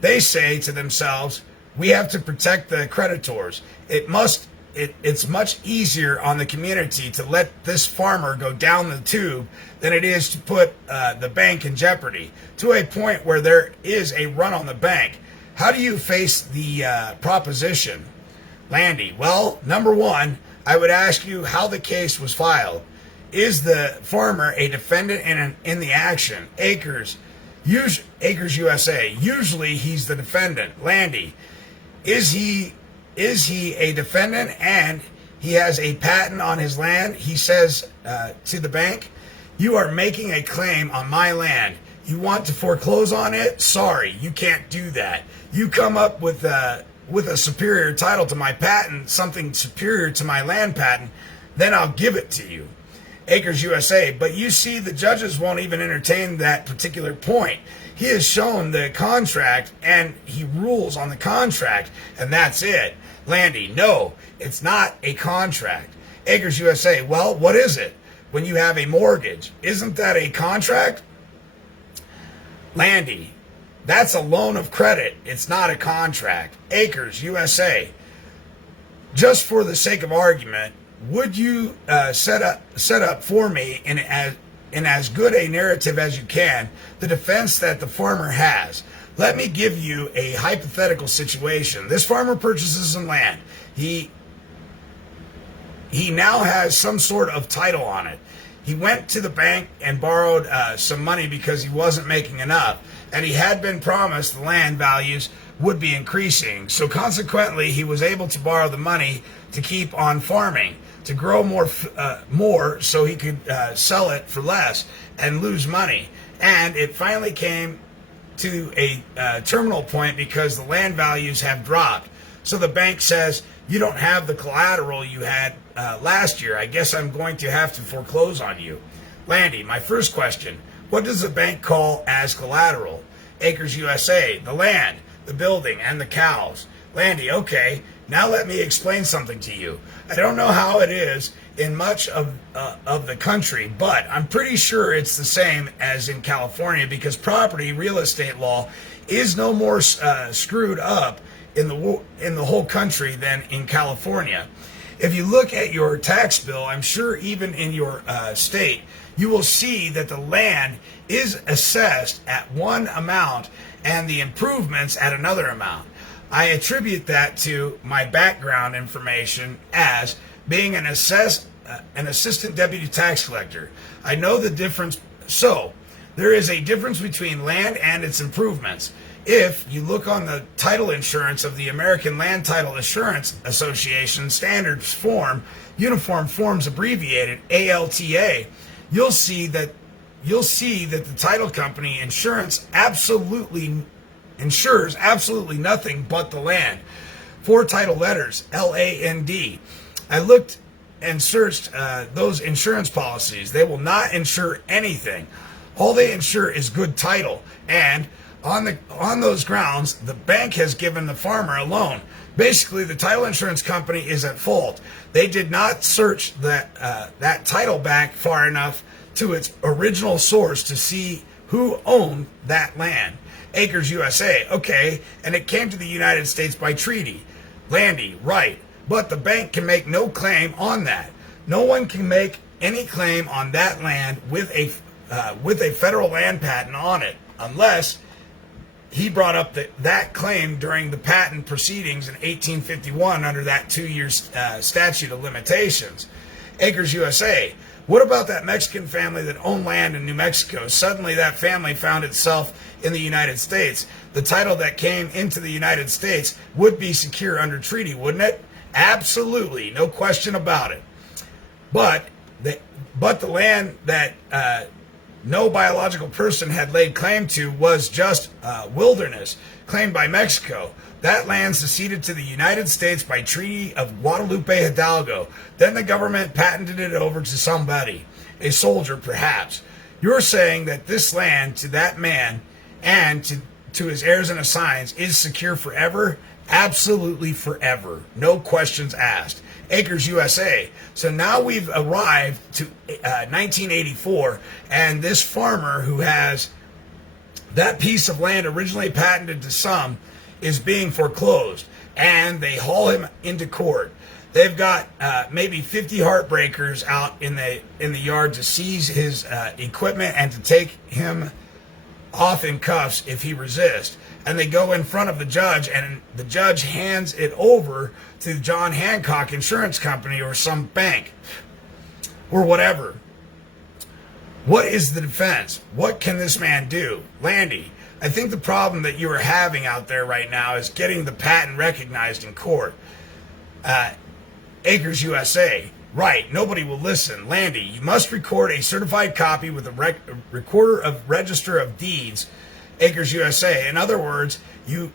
They say to themselves, we have to protect the creditors. It's much easier on the community to let this farmer go down the tube than it is to put the bank in jeopardy, to a point where there is a run on the bank. How do you face the proposition? Landy, well, number one, I would ask you how the case was filed. Is the farmer a defendant in the action? Acres USA, usually he's the defendant. Landy, is he a defendant and he has a patent on his land? He says to the bank, you are making a claim on my land. You want to foreclose on it? Sorry, you can't do that. You come up with a superior title to my patent, something superior to my land patent, then I'll give it to you. Acres USA. But you see, the judges won't even entertain that particular point. He has shown the contract and he rules on the contract, and that's it. Landy, no, it's not a contract. Acres USA, well, what is it? When you have a mortgage, isn't that a contract? Landy, that's a loan of credit. It's not a contract. Acres USA, just for the sake of argument, would you set up for me in as good a narrative as you can the defense that the farmer has? Let me give you a hypothetical situation. This farmer purchases some land. He now has some sort of title on it. He went to the bank and borrowed some money because he wasn't making enough, and he had been promised the land values would be increasing. So consequently, he was able to borrow the money to keep on farming, to grow more so he could sell it for less and lose money. And it finally came to a terminal point because the land values have dropped. So the bank says, you don't have the collateral you had last year. I guess I'm going to have to foreclose on you. Landy, my first question, what does the bank call as collateral? Acres USA, the land, the building, and the cows. Landy, okay, now let me explain something to you. I don't know how it is in much of the country, but I'm pretty sure it's the same as in California because property real estate law is no more screwed up in the whole country than in California. If you look at your tax bill, I'm sure even in your state, you will see that the land is assessed at one amount and the improvements at another amount. I attribute that to my background information as being an assistant deputy tax collector. I know the difference. So there is a difference between land and its improvements. If you look on the title insurance of the American Land Title Assurance Association standards form, Uniform Forms Abbreviated, ALTA, you'll see that the title company insures absolutely nothing but the land. 4 title letters, LAND. I looked and searched those insurance policies. They will not insure anything. All they insure is good title. And on those grounds, the bank has given the farmer a loan. Basically, the title insurance company is at fault. They did not search that title back far enough to its original source to see who owned that land. Acres USA, okay, and it came to the United States by treaty. Landy, right, but the bank can make no claim on that. No one can make any claim on that land with a federal land patent on it, unless he brought up that claim during the patent proceedings in 1851 under that 2-year statute of limitations. Acres USA, what about that Mexican family that owned land in New Mexico? Suddenly that family found itself in the United States. The title that came into the United States would be secure under treaty, wouldn't it? Absolutely, no question about it. But the land that no biological person had laid claim to was just wilderness claimed by Mexico. That land seceded to the United States by Treaty of Guadalupe, Hidalgo. Then the government patented it over to somebody, a soldier perhaps. You're saying that this land to that man and to his heirs and assigns is secure forever? Absolutely forever. No questions asked. Acres USA. So now we've arrived to 1984, and this farmer who has that piece of land originally patented to some is being foreclosed, and they haul him into court. They've got maybe 50 heartbreakers out in the yard to seize his equipment and to take him off in cuffs if he resists. And they go in front of the judge, and the judge hands it over to John Hancock Insurance Company or some bank or whatever. What is the defense? What can this man do? Landy, I think the problem that you are having out there right now is getting the patent recognized in court. Acres USA, right, nobody will listen. Landy, you must record a certified copy with a recorder of Register of Deeds. Acres USA. In other words, you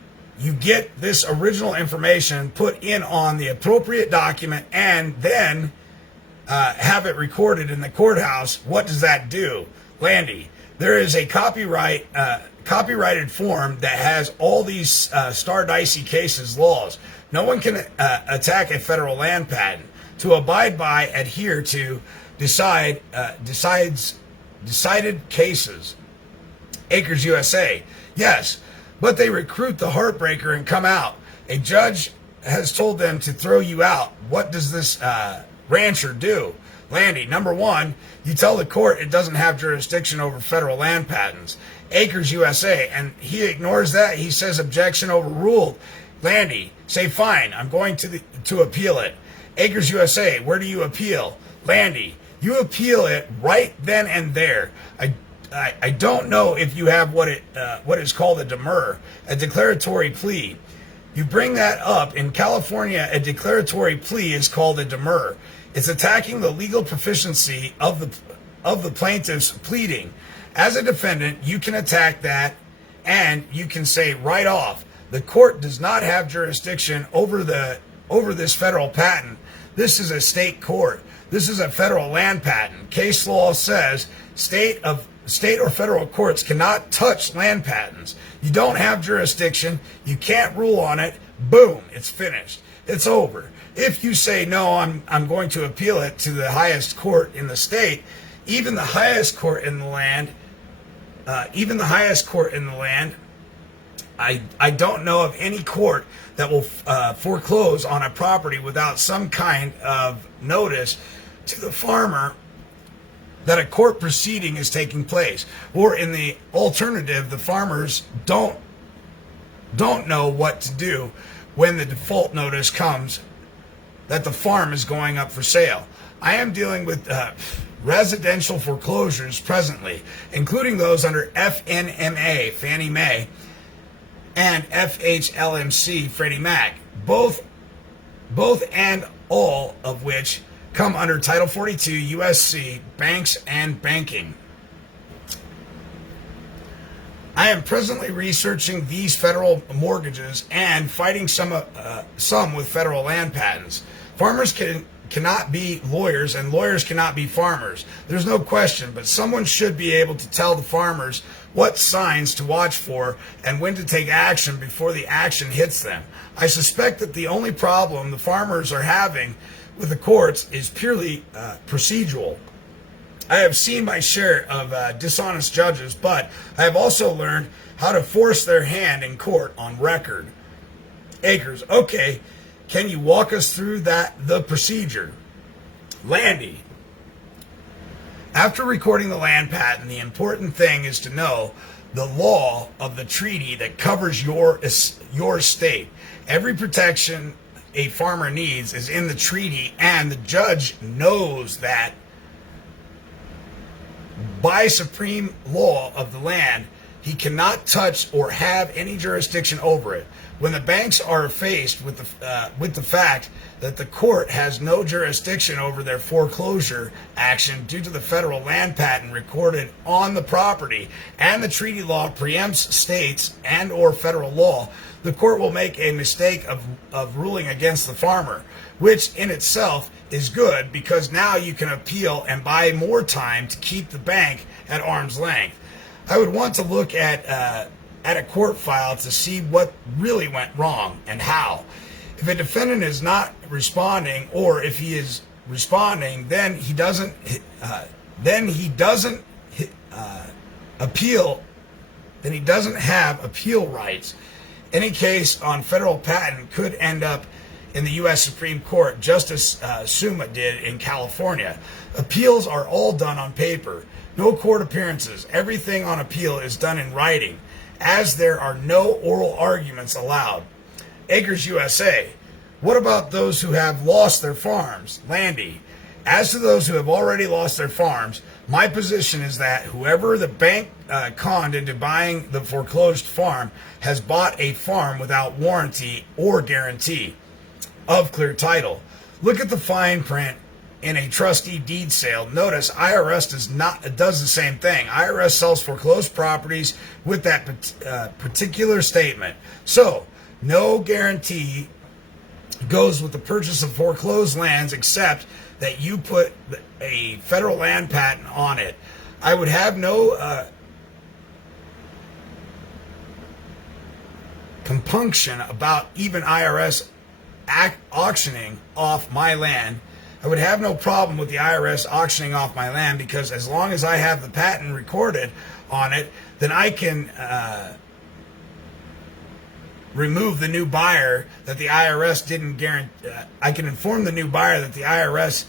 get this original information put in on the appropriate document and then have it recorded in the courthouse. What does that do? Landy, there is a copyrighted form that has all these star dicey cases laws. No one can attack a federal land patent. to abide by, adhere to, decided cases. Acres USA. Yes, but they recruit the heartbreaker and come out. A judge has told them to throw you out. What does this rancher do? Landy, number one, you tell the court it doesn't have jurisdiction over federal land patents. Acres USA, and he ignores that. He says objection overruled. Landy, say fine, I'm going to appeal it. Acres USA, where do you appeal? Landy, you appeal it right then and there. I don't know if you have what is called a demur, a declaratory plea. You bring that up. In California, a declaratory plea is called a demur. It's attacking the legal proficiency of the plaintiff's pleading. As a defendant, you can attack that, and you can say right off, the court does not have jurisdiction over this federal patent. This is a state court. This is a federal land patent. Case law says state or federal courts cannot touch land patents. You don't have jurisdiction. You can't rule on it. Boom, it's finished. It's over. If you say, no, I'm going to appeal it to the highest court in the state, even the highest court in the land, I don't know of any court that will foreclose on a property without some kind of notice to the farmer that a court proceeding is taking place. Or in the alternative, the farmers don't know what to do when the default notice comes that the farm is going up for sale. I am dealing with residential foreclosures presently, including those under FNMA, Fannie Mae, and FHLMC, Freddie Mac, both and all of which come under Title 42 USC, Banks and Banking. I am presently researching these federal mortgages and fighting some with federal land patents. Farmers cannot be lawyers, and lawyers cannot be farmers. There's no question, but someone should be able to tell the farmers what signs to watch for and when to take action before the action hits them. I suspect that the only problem the farmers are having with the courts is purely procedural. I have seen my share of dishonest judges, but I have also learned how to force their hand in court on record. Acres, okay, can you walk us through the procedure? Landy, after recording the land patent, the important thing is to know the law of the treaty that covers your state. Every protection a farmer needs is in the treaty, and the judge knows that by supreme law of the land, he cannot touch or have any jurisdiction over it. When the banks are faced with the fact that the court has no jurisdiction over their foreclosure action due to the federal land patent recorded on the property, and the treaty law preempts states and or federal law, the court will make a mistake of ruling against the farmer, which in itself is good because now you can appeal and buy more time to keep the bank at arm's length. I would want to look at a court file to see what really went wrong and how. If a defendant is not responding, or if he is responding, then he doesn't appeal. Then he doesn't have appeal rights. Any case on federal patent could end up in the U.S. Supreme Court, just as Summa did in California. Appeals are all done on paper. No court appearances. Everything on appeal is done in writing, as there are no oral arguments allowed. Acres USA. What about those who have lost their farms? Landy. As to those who have already lost their farms, my position is that whoever the bank conned into buying the foreclosed farm has bought a farm without warranty or guarantee of clear title. Look at the fine print in a trustee deed sale. Notice IRS does the same thing. IRS sells foreclosed properties with that particular statement. So no guarantee goes with the purchase of foreclosed lands except that you put a federal land patent on it. I would have no compunction about even IRS auctioning off my land I would have no problem with the IRS auctioning off my land, because as long as I have the patent recorded on it, then I can remove the new buyer that the IRS didn't guarantee. I can inform the new buyer that the IRS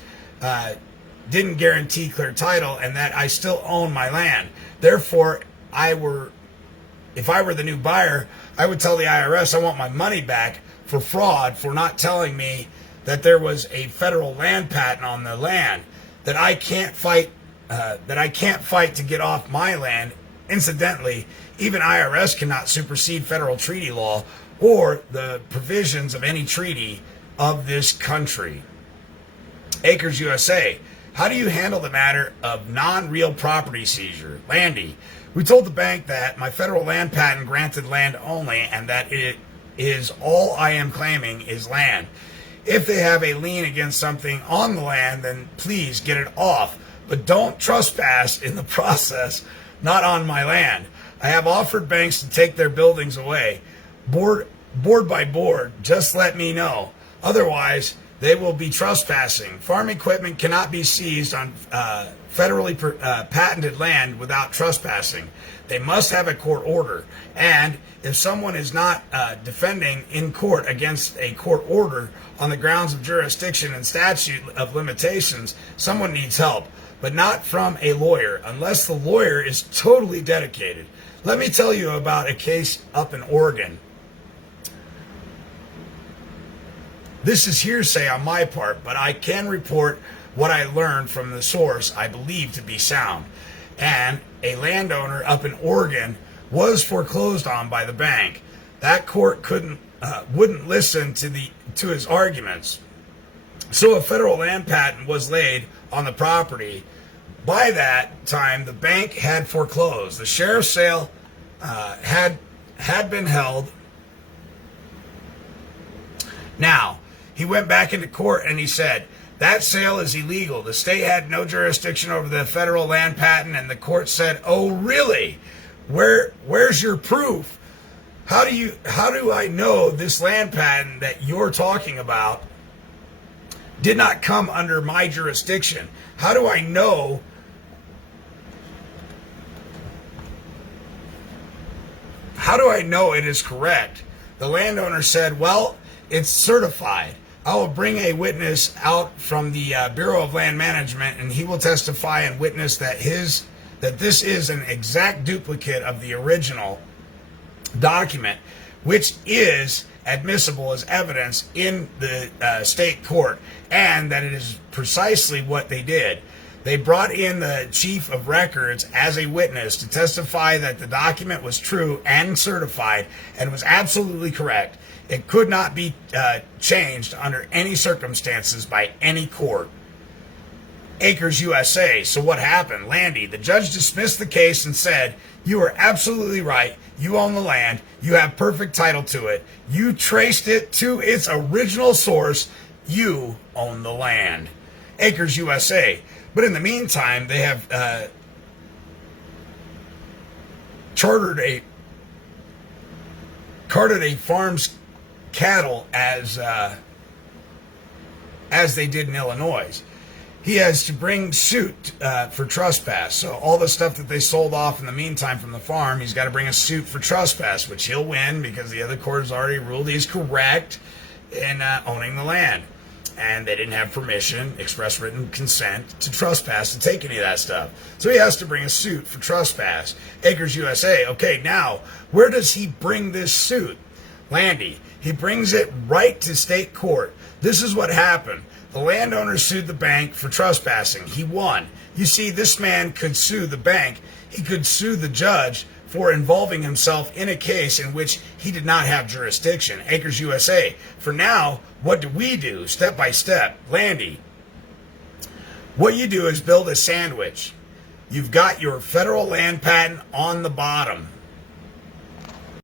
didn't guarantee clear title and that I still own my land. Therefore, if I were the new buyer, I would tell the IRS I want my money back for fraud, for not telling me that there was a federal land patent on the land, that I can't fight to get off my land. Incidentally, even IRS cannot supersede federal treaty law or the provisions of any treaty of this country. Acres USA. How do you handle the matter of non-real property seizure? Landy. We told the bank that my federal land patent granted land only, and that it is all I am claiming is land. If they have a lien against something on the land, then please get it off, but don't trespass in the process, not on my land. I have offered banks to take their buildings away, board by board. Just let me know. Otherwise, they will be trespassing. Farm equipment cannot be seized on federally patented land without trespassing. They must have a court order. And if someone is not defending in court against a court order on the grounds of jurisdiction and statute of limitations, someone needs help, but not from a lawyer, unless the lawyer is totally dedicated. Let me tell you about a case up in Oregon. This is hearsay on my part, but I can report what I learned from the source I believe to be sound. And a landowner up in Oregon was foreclosed on by the bank. That court wouldn't listen to his arguments. So a federal land patent was laid on the property. By that time, the bank had foreclosed. The sheriff's sale had been held. Now, he went back into court and he said, that sale is illegal. The state had no jurisdiction over the federal land patent, and the court said, oh, really? Where's your proof? How do I know this land patent that you're talking about did not come under my jurisdiction? How do I know? How do I know it is correct? The landowner said, well, it's certified. I will bring a witness out from the Bureau of Land Management, and he will testify and witness that this is an exact duplicate of the original document, which is admissible as evidence in the state court, and that it is precisely what they did. They brought in the chief of records as a witness to testify that the document was true and certified and was absolutely correct. It could not be changed under any circumstances by any court. Acres USA. So what happened? Landy, the judge dismissed the case and said, you are absolutely right. You own the land. You have perfect title to it. You traced it to its original source. You own the land. Acres USA. But in the meantime, they have carted a farm's cattle as they did in Illinois. He has to bring suit for trespass. So all the stuff that they sold off in the meantime from the farm, he's got to bring a suit for trespass, which he'll win because the other court has already ruled he's correct in owning the land. And they didn't have permission, express written consent to trespass, to take any of that stuff. So he has to bring a suit for trespass. Acres USA. Okay, now, where does he bring this suit? Landy. He brings it right to state court. This is what happened. The landowner sued the bank for trespassing. He won. You see, this man could sue the bank. He could sue the judge for involving himself in a case in which he did not have jurisdiction. Acres USA. For now, what do we do? Step by step. Landy. What you do is build a sandwich. You've got your federal land patent on the bottom.